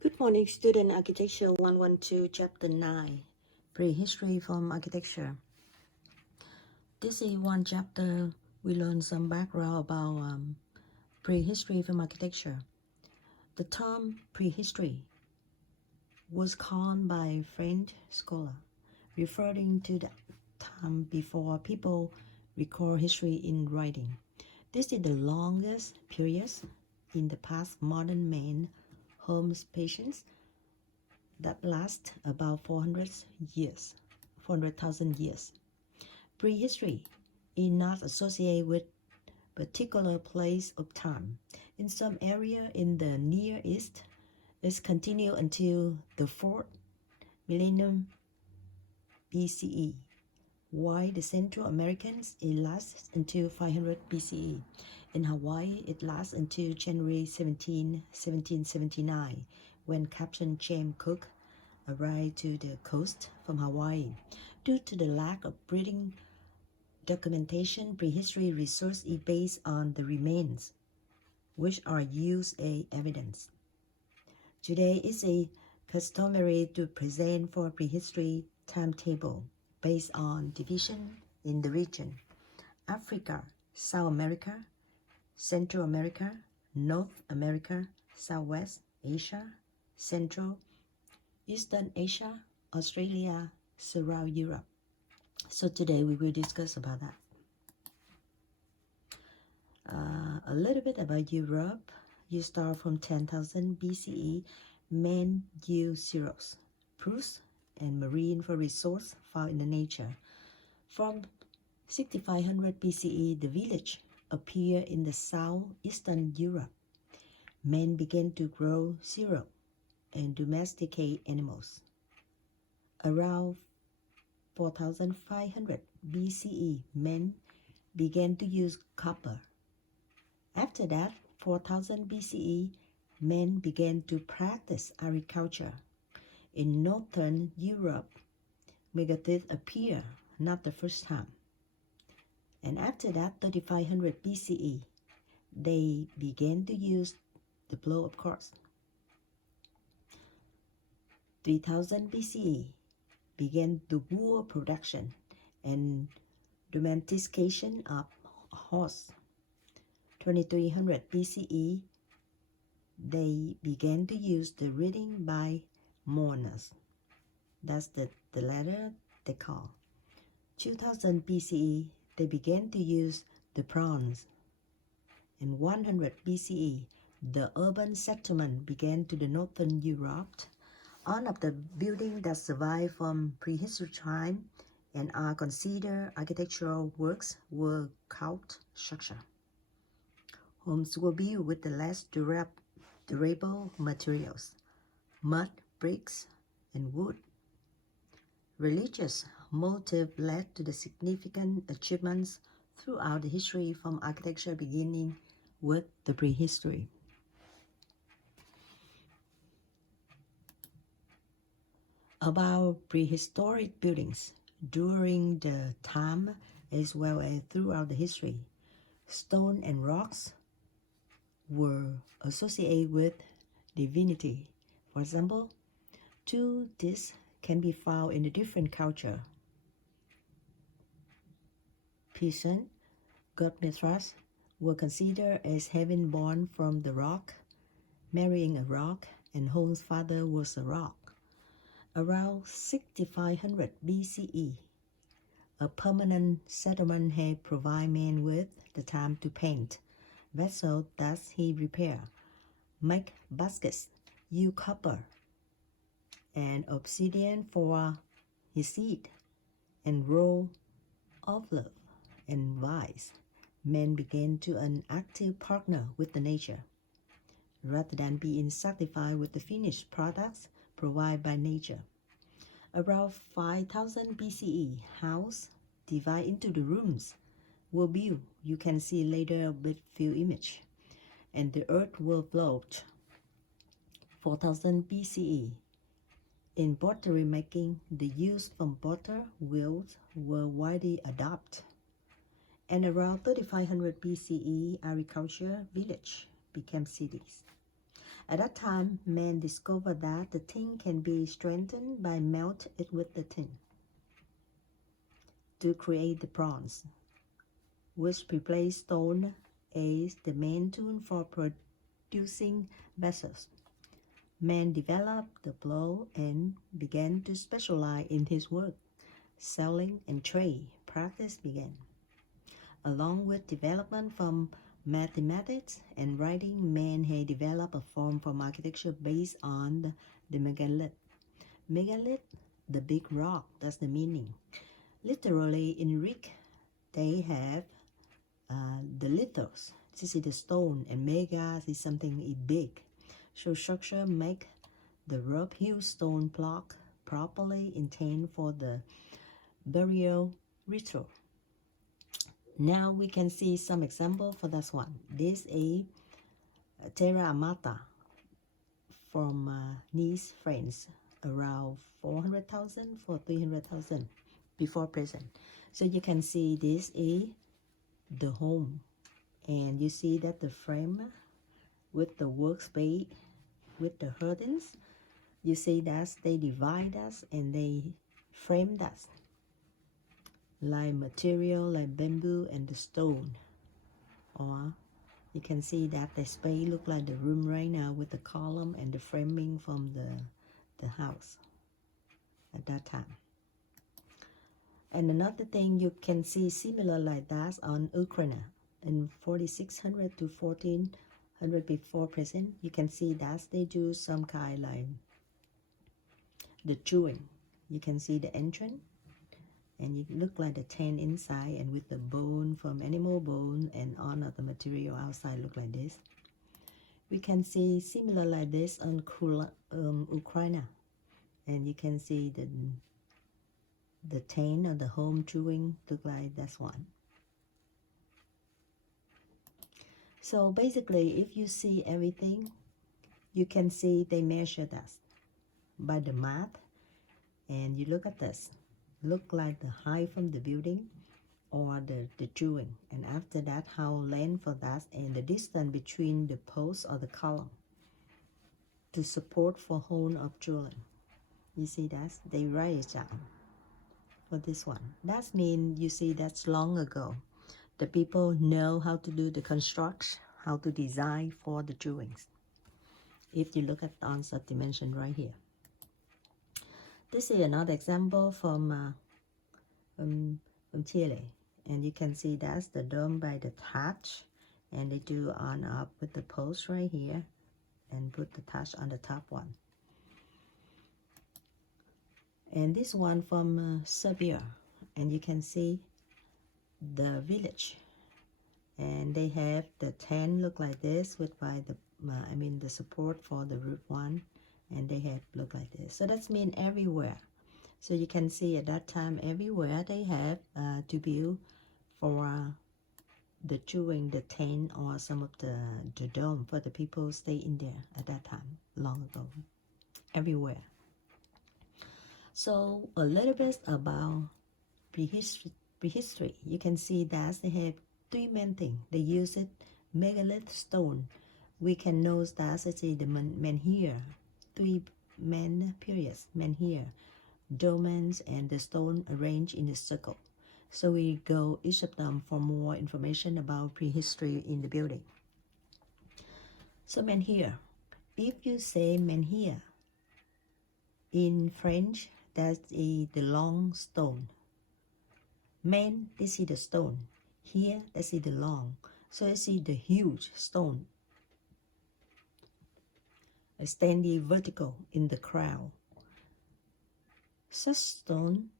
Good morning, student. Architecture 112, Chapter 9, Prehistory from Architecture. This is one chapter we learn some background about prehistory from architecture. The term prehistory was coined by a French scholar, referring to the time before people record history in writing. This is the longest period in the past modern man homes patients that last about 400,000 years. Prehistory is not associated with particular place of time. In some area in the Near East, it continued until the 4th millennium BCE, while the Central Americans it lasts until 500 BCE. In Hawaii, it lasts until January 17, 1779, when Captain James Cook arrived to the coast from Hawaii. Due to the lack of breeding documentation, prehistory research is based on the remains, which are used as evidence. Today is a customary to present for prehistory timetable based on division in the region: Africa, South America, Central America, North America, Southwest Asia, Central, Eastern Asia, Australia, surround Europe. So today we will discuss about that. A little bit about Europe. You start from 10,000 BCE, men use cereals, fruits, and marine for resource found in the nature. From 6500 BCE, the village appeared in the southeastern Europe. Men began to grow cereal and domesticate animals. Around 4500 BCE, men began to use copper. After that, 4000 BCE, men began to practice agriculture. In northern Europe, megaliths appeared, not the first time. And after that, 3500 BCE, they began to use the blow of course. 3000 BCE began the wool production and domestication of horse. 2300 BCE, they began to use the reading by mourners. That's the letter they call. 2000 BCE, they began to use the bronze. In 100 BCE, the urban settlement began to the northern Europe. All of the buildings that survived from prehistory time and are considered architectural works were called structure. Homes were built with the less durable materials, mud, bricks, and wood. Religious motive led to the significant achievements throughout the history from architecture, beginning with the prehistory. About prehistoric buildings during the time as well as throughout the history, stone and rocks were associated with divinity. For example, two discs can be found in a different culture. Peasant god Mithras were considered as having born from the rock, marrying a rock, and whose father was a rock. Around 6500 BCE, a permanent settlement had provided men with the time to paint vessels that he repaired, make baskets, use copper and obsidian for his seed, and roll olive and vines. Men began to an active partner with the nature, rather than being satisfied with the finished products provided by nature. Around 5000 BCE, house divided into the rooms were built. You can see later with few image. And the earth was flowed. 4000 BCE. In pottery making, the use from potter wheels were widely adopted. And around 3500 BCE, agriculture village became cities. At that time, man discovered that the tin can be strengthened by melt it with the tin to create the bronze, which replaced stone as the main tool for producing vessels. Man developed the plow and began to specialize in his work. Selling and trade practice began. Along with development from mathematics and writing, man had developed a form for architecture based on the megalith. Megalith, the big rock, that's the meaning. Literally in Greek, they have the lithos. This is the stone, and megas is something big. So structure make the rough hewn stone block properly intended for the burial ritual. Now we can see some example for this one. This is Terra Amata from Nice, France, around 400,000 for 300,000 before present. So you can see this is the home, and you see that the frame with the workspace with the curtains, you see that they divide us and they frame us like material like bamboo and the stone. Or you can see that the space look like the room right now with the column and the framing from the house at that time. And another thing you can see similar like that on Ukraine in 4600 to 1400 before present. You can see that they do some kind like the chewing. You can see the entrance, and it look like the tent inside, and with the bone from animal bone and all of the material outside look like this. We can see similar like this on Ukraine, and you can see the tent or the home chewing look like that's one. So basically, if you see everything, you can see they measure that by the map, and you look at this. Look like the height from the building or the chewing, and after that how length for that and the distance between the post or the column to support for hole of drilling. You see that they write it down for this one. That means you see that's long ago. The people know how to do the construction, how to design for the chewings. If you look at the onset dimension right here. This is another example from Chile, and you can see that's the dome by the thatch, and they do on up with the post right here and put the thatch on the top one. And this one from Serbia, and you can see the village, and they have the tent look like this with by the the support for the roof one, and they have look like this. So that's mean everywhere. So you can see at that time everywhere they have to build for the chewing the tent or some of the dome for the people stay in there at that time long ago, everywhere. So a little bit about prehistory. You can see that they have three main things. They use it megalith stone. We can know that it's the menhir, three main periods, menhir, dolmens, and the stone arranged in a circle. So we go each of them for more information about prehistory in the building. So menhir, if you say menhir in French, that is the long stone. Men, this is the stone. Here, this is the long. So you see the huge stone standing vertical in the crown. Such stones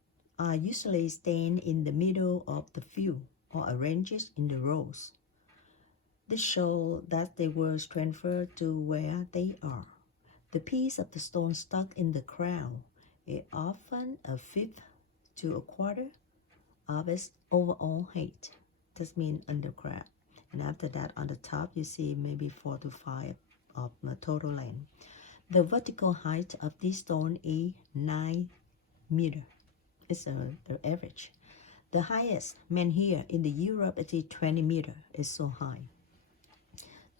are usually stand in the middle of the field or arranged in the rows. This shows that they were transferred to where they are. The piece of the stone stuck in the crown is often a fifth to a quarter of its overall height. That means underground. And after that, on the top, you see maybe 4 to 5 of the total length. The vertical height of this stone is 9 meters. It's the average. The highest menhir in the Europe is 20 meters. It's so high.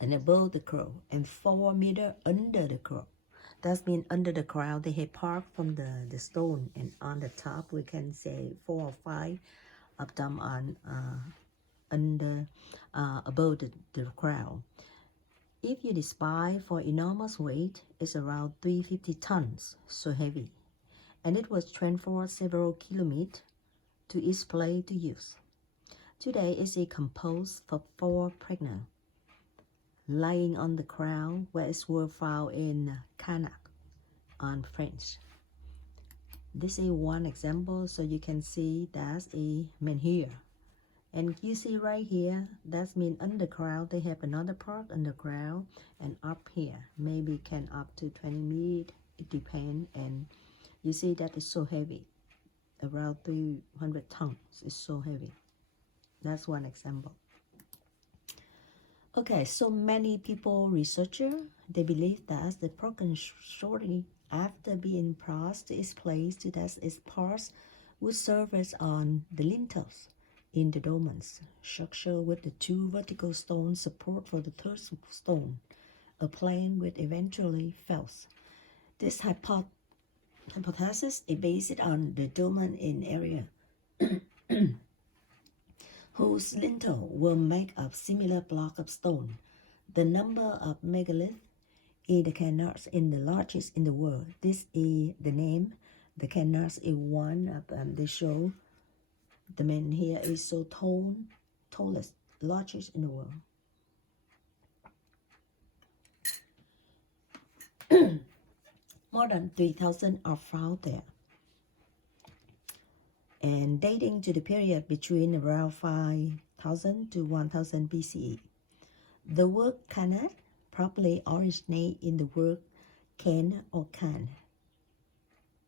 and above the crow, and 4 meters under the crow. That means under the crown they have parked from the stone, and on the top we can say 4 or 5 of them on under above the crown. If you despise for enormous weight, it's around 350 tons, so heavy, and it was transported several kilometers to each place to use. Today it is composed of 4 pregnant, lying on the crown where it was found in Canac on French. This is one example, so you can see that's a menhir. And you see right here, that means under crown they have another part under crown, and up here maybe can up to 20 meters, it depends. And you see that it's so heavy, around 300 tons. It's so heavy. That's one example. Okay, so many people, researchers, they believe that the broken shortly after being passed is placed that its parts would serve as on the lintels in the domes structure with the 2 vertical stone support for the 3rd stone, a plan which eventually fails. This hypothesis is based on the dome in area whose lintel were made of similar block of stone. The number of megaliths in the canals is the largest in the world. This is the name. The canals is one of they show. The man here is so tallest, largest in the world. More than 3,000 are found there, and dating to the period between around 5,000 to 1,000 BCE. The word Kanak probably originates in the word can or can.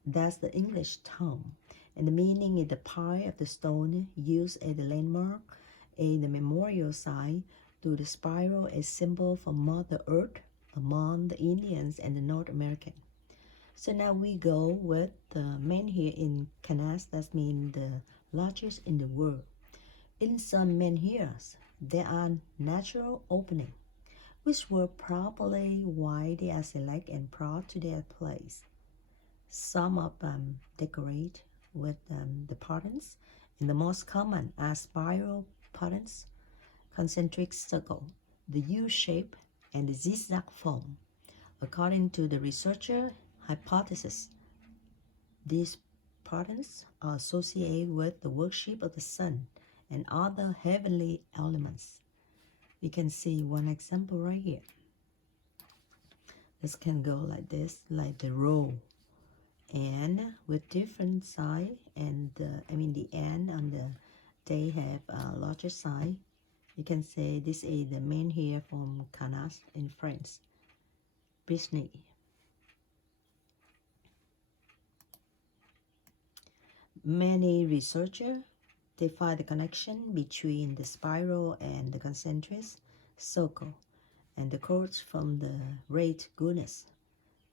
That's the English term, and the meaning is the part of the stone used as the landmark in the memorial site to the spiral, a symbol for Mother Earth among the Indians and the North American. So now we go with the menhir in Kanas, that means the largest in the world. In some menhirs, there are natural openings, which were probably why they are selected and brought to their place. Some of them decorate with the patterns, and the most common are spiral patterns, concentric circle, the U shape, and the zigzag form. According to the researcher hypothesis, these patterns are associated with the worship of the sun and other heavenly elements. We can see one example right here. This can go like this, like the row, and with different side, and the end on the they have a larger side. You can say this is the menhir from Canas in France, Brittany. Many researchers, they find the connection between the spiral and the concentric circle and the quotes from the Red Goddess,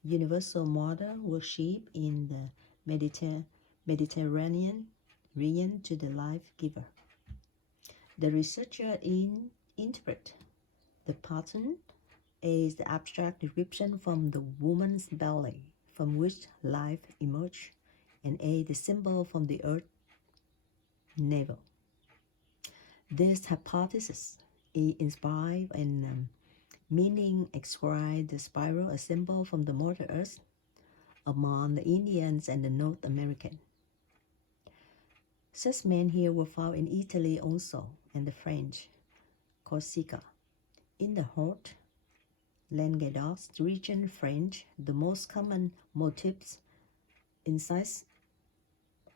universal mother worship in the Mediterranean region to the life giver. The researcher interpret the pattern as the abstract description from the woman's belly from which life emerged, and a the symbol from the earth navel. This hypothesis is inspired and meaning ascribed the spiral, a symbol from the Mother Earth among the Indians and the North American. Such menhir were found in Italy also, and the French Corsica. In the Haute Languedoc region French, the most common motifs inside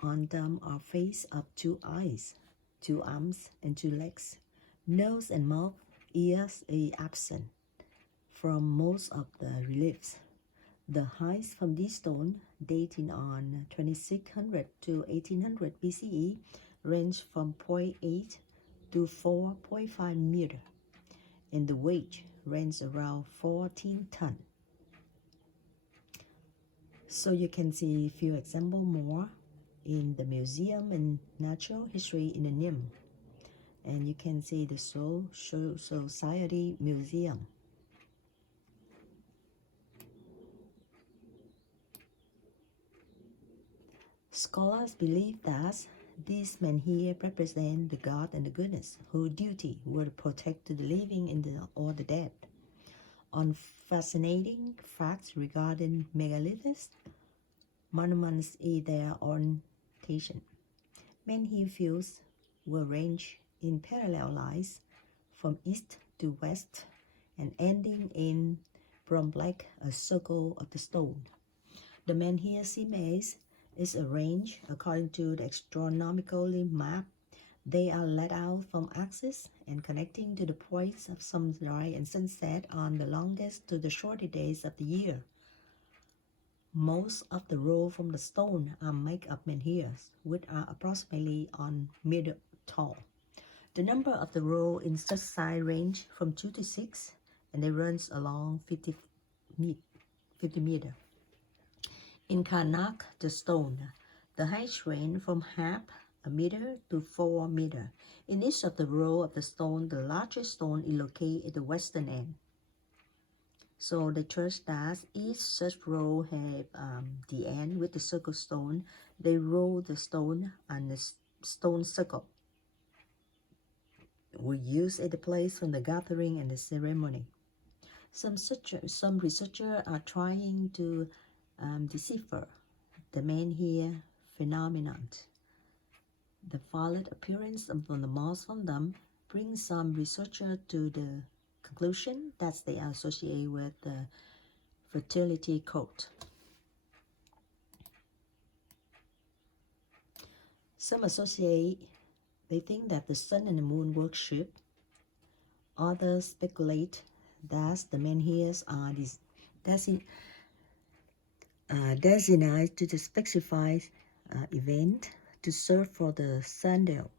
on them are face of 2 eyes, 2 arms, and 2 legs. Nose and mouth, ears are absent from most of the reliefs. The heights from this stone, dating on 2600 to 1800 BCE, range from 0.8 to 4.5 meters, and the weight ranges around 14 tons. So you can see a few examples more in the Museum in Natural History in the NIM. And you can see the Social Society Museum. Scholars believe that these menhir represent the God and the goodness, whose duty were to protect the living or the dead. On fascinating facts regarding megaliths, monuments in their orientation. Menhir fields were arranged in parallel lines from east to west and ending in like a circle of the stone. The menhir simaise is arranged according to the astronomical map. They are laid out from axis and connecting to the points of sunrise and sunset on the longest to the shortest days of the year. Most of the rows from the stone are made of menhirs, which are approximately 1 meter tall. The number of the rows in such size range from 2 to 6, and they run along 50 meters. In Karnak, the stone, the height range from half a meter to 4 meters. In each of the row of the stone, the largest stone is located at the western end. So the church does each such row have the end with the circle stone. They roll the stone on the stone circle. We use at the place from the gathering and the ceremony. Some researchers are trying to decipher the menhir phenomenon. The valid appearance of the moths from them brings some researchers to the conclusion that they are associated with the fertility cult. Some they think that the sun and the moon worship. Others speculate that the menhirs are designated to the specified event to serve for the sundial.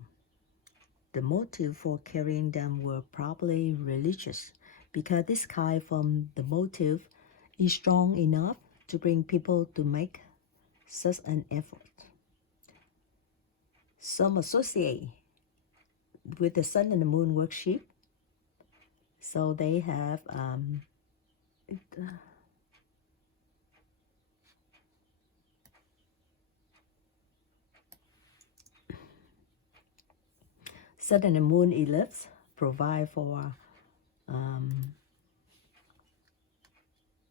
The motive for carrying them were probably religious, because this kind from the motive is strong enough to bring people to make such an effort. Some associate with the sun and the moon worship, so they have sun and the moon eclipse provide for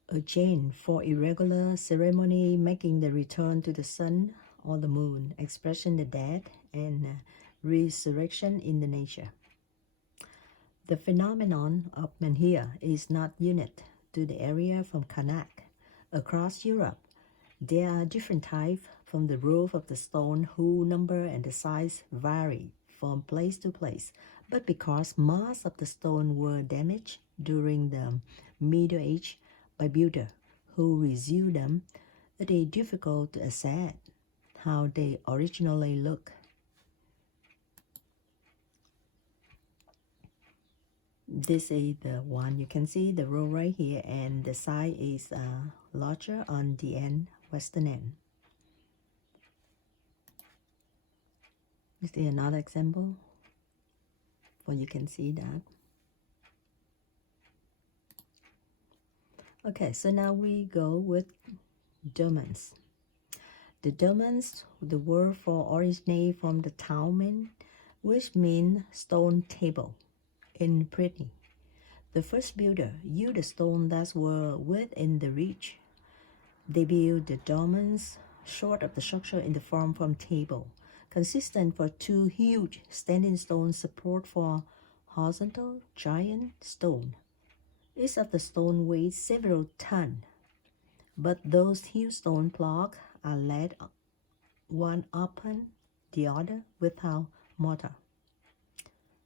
a chain for irregular ceremony, making the return to the sun or the moon, expression the death and resurrection in the nature. The phenomenon of menhir is not unique to the area from Karnak. Across Europe, there are different types from the roof of the stone whose number and the size vary from place to place, but because most of the stone were damaged during the Middle Age by builders who reused them, it is difficult to assess how they originally look. This is the one you can see the row right here, and the size is larger on the end, western end. This is another example, for you can see that. Okay, so now we go with dolmens. The dolmens, the word for originate from the Talman, which means stone table in Brittany. The first builder used the stone that were within the reach. They built the dolmens short of the structure in the form from table, consistent for two huge standing stone support for horizontal giant stone. Each of the stone weighs several tons, but those huge stone blocks are laid one upon the other without mortar.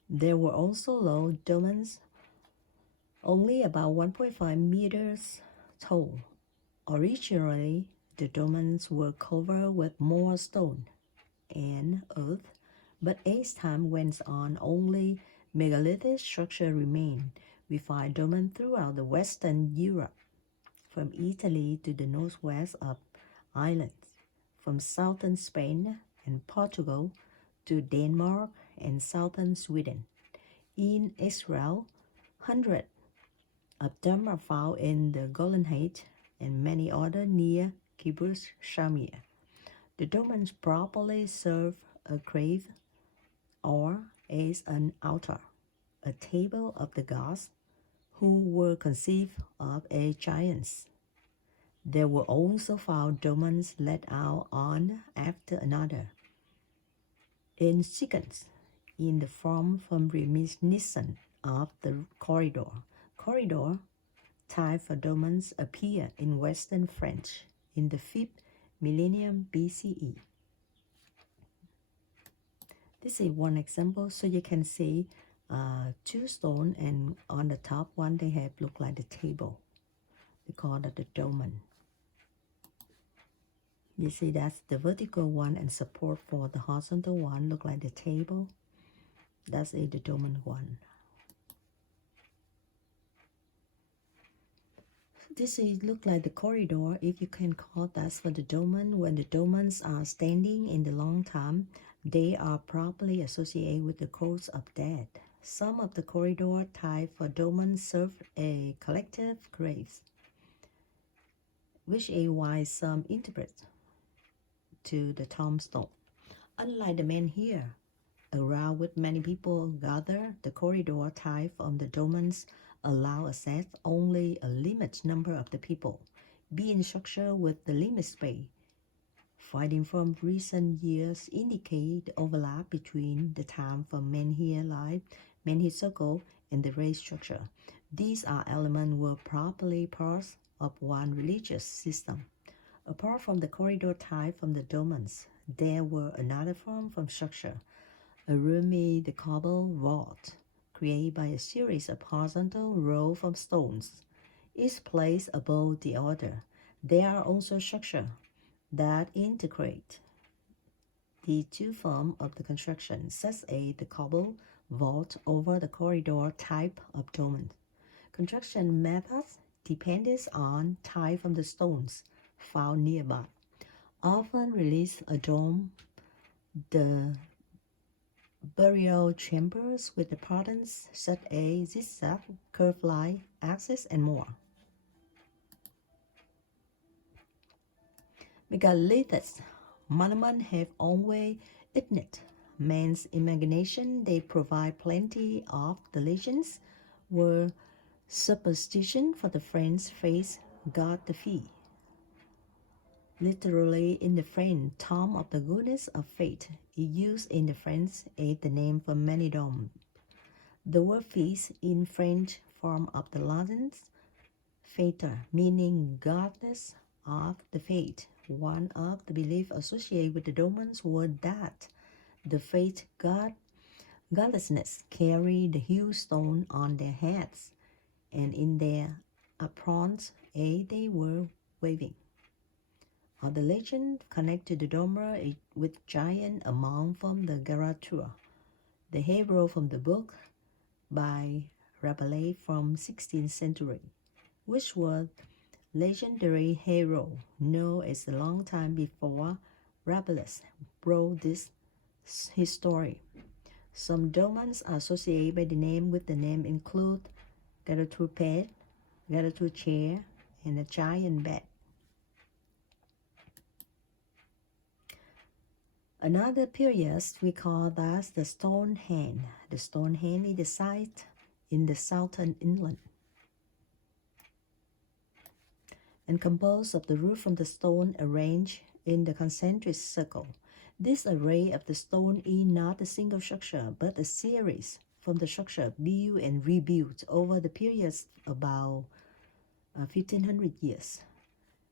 There were also low dolmens, only about 1.5 meters tall. Originally, the dolmens were covered with more stone and earth, but as time went on, only megalithic structure remained. We find dolmens throughout the Western Europe, from Italy to the northwest of Ireland, from southern Spain and Portugal to Denmark and southern Sweden. In Israel, hundreds of them are found in the Golan Heights and many other near Kibbutz Shamir. The dolmens probably serve a grave or as an altar, a table of the gods who were conceived of as giants. There were also found dolmens let out one after another in sequence in the form from reminiscent of the corridor. Corridor type for dolmens appear in Western France in the 5th millennium BCE. This is one example, so you can see two stones, and on the top one they have look like the table. We call it the dolmen. You see that's the vertical one, and support for the horizontal one look like the table. That's the dolmen one. This is look like the corridor, if you can call that for the dolmen. When the dolmens are standing in the long time, they are probably associated with the cause of death. Some of the corridor type for dolmens serve a collective graves, which is why some interpret to the tombstone. Unlike the menhir, around with many people gather, the corridor type of the dolmens allow access only a limited number of the people, being structured with the limit space. Findings from recent years indicate the overlap between the time for menhir life, menhir circle, and the race structure. These elements were probably part of one religious system. Apart from the corridor type from the dolmens, there were another form from structure, a roomy decoupled vault, created by a series of horizontal rows from stones, each placed above the other. There are also structures that integrate the two forms of the construction, such as the cobble vault over the corridor type of dolmen. Construction methods depended on type from the stones found nearby. Often release a dome, the burial chambers with the patterns such as zigzag, curved line, axis, and more. Megalithic monuments have always ignited man's imagination. They provide plenty of the legends were superstition for the French faith god the fee. Literally in the French, tomb of the goddess of fate is used in the French as the name for many domes. The word feast in French form of the Latin Fater, meaning goddess of the fate. One of the beliefs associated with the dolmens was that the fate goddesses carry the huge stone on their heads, and in their aprons as they were waving. The legend connected the Domer with giant among from the Garatura, the hero from the book by Rabelais from 16th century, which was legendary hero known as a long time before Rabelais wrote his story. Some dolmens are associated by the name with the name include Garatur bed, Garatur chair, and a giant bed. Another period we call that the Stonehenge. The Stonehenge is the site in the southern England and composed of the roof from the stone arranged in the concentric circle. This array of the stone is not a single structure, but a series from the structure built and rebuilt over the periods about 1500 years.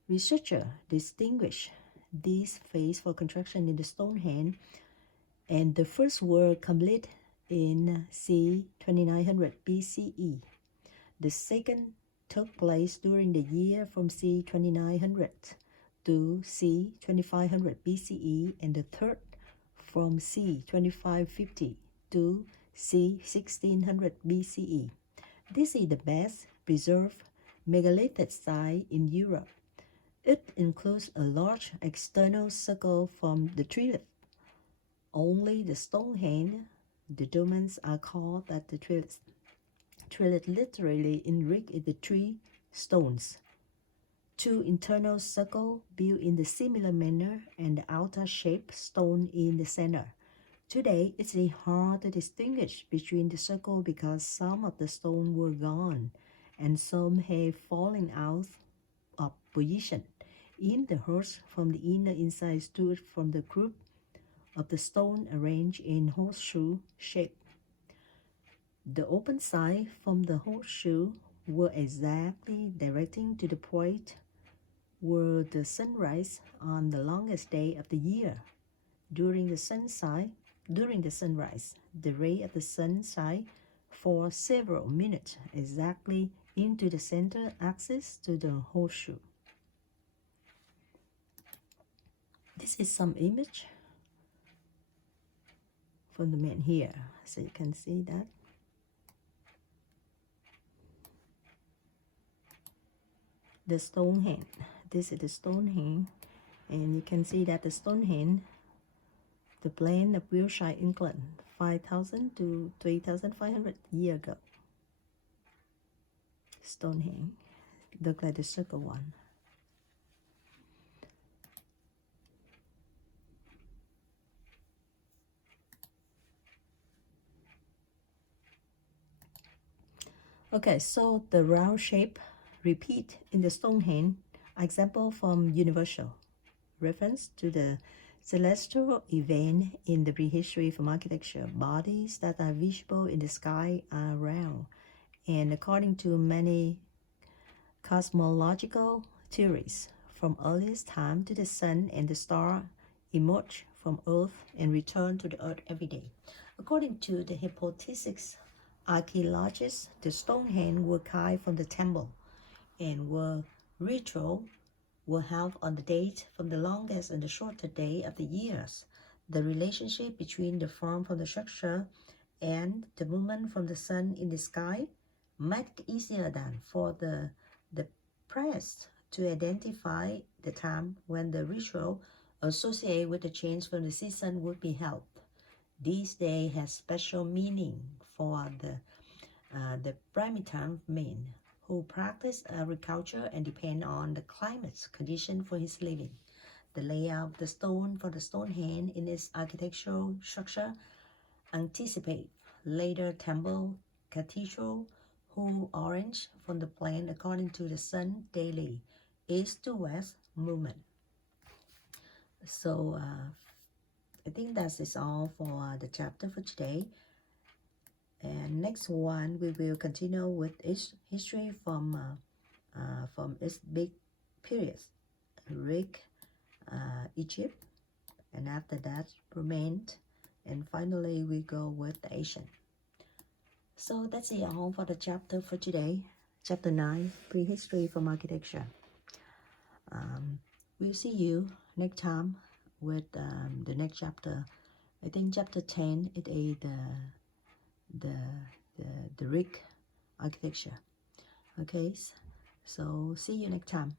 Researchers distinguish this phase for construction in the Stonehenge, and the first were complete in c. 2900 BCE. The second took place during the year from c. 2900 to c. 2500 BCE, and the third from c. 2550 to c. 1600 BCE. This is the best preserved megalithic site in Europe. It includes a large external circle from the tree. Only the Stonehenge The domes are called that the trilith. Trilith literally in Greek is the three stones. Two internal circles built in the similar manner and the outer shape stone in the center. Today, it's hard to distinguish between the circle because some of the stone were gone and some have fallen out of position. In the horse from the inner inside stood from the group of the stone arranged in horseshoe shape. The open side from the horseshoe were exactly directing to the point where the sunrise on the longest day of the year. During the sunrise, the ray of the sun shine for several minutes exactly into the center axis to the horseshoe. This is some image from the man here, so you can see that. The Stonehenge. This is the Stonehenge, and you can see that the Stonehenge, the plan of Wiltshire, England, 5,000 to 3,500 years ago. Stonehenge, look like the circle one. Okay, so the round shape repeat in the Stonehenge, example from Universal, reference to the celestial event in the prehistory from architecture. Bodies that are visible in the sky are round, and according to many cosmological theories, from earliest time to the sun and the star emerge from Earth and return to the Earth every day. According to the hypothesis, archaeologists, the Stonehenge were carved from the temple and ritual were held on the date from the longest and the shorter day of the years. The relationship between the form from the structure and the movement from the sun in the sky made it easier than for the priest to identify the time when the ritual associated with the change from the season would be held. This day has special meaning for the primitive man who practiced agriculture and depend on the climate condition for his living. The layout of the stone for the Stonehenge in its architectural structure anticipate later temple, cathedral, who orange from the plan according to the sun daily, east to west movement. So I think that is all for the chapter for today. And next one, we will continue with history from its big periods, Greek, Egypt, and after that, Roman, and finally we go with the Asian. So that's it all for the chapter for today. Chapter 9, Prehistory from Architecture. We'll see you next time with the next chapter. I think chapter 10 it is the Greek architecture. Okay, so see you next time.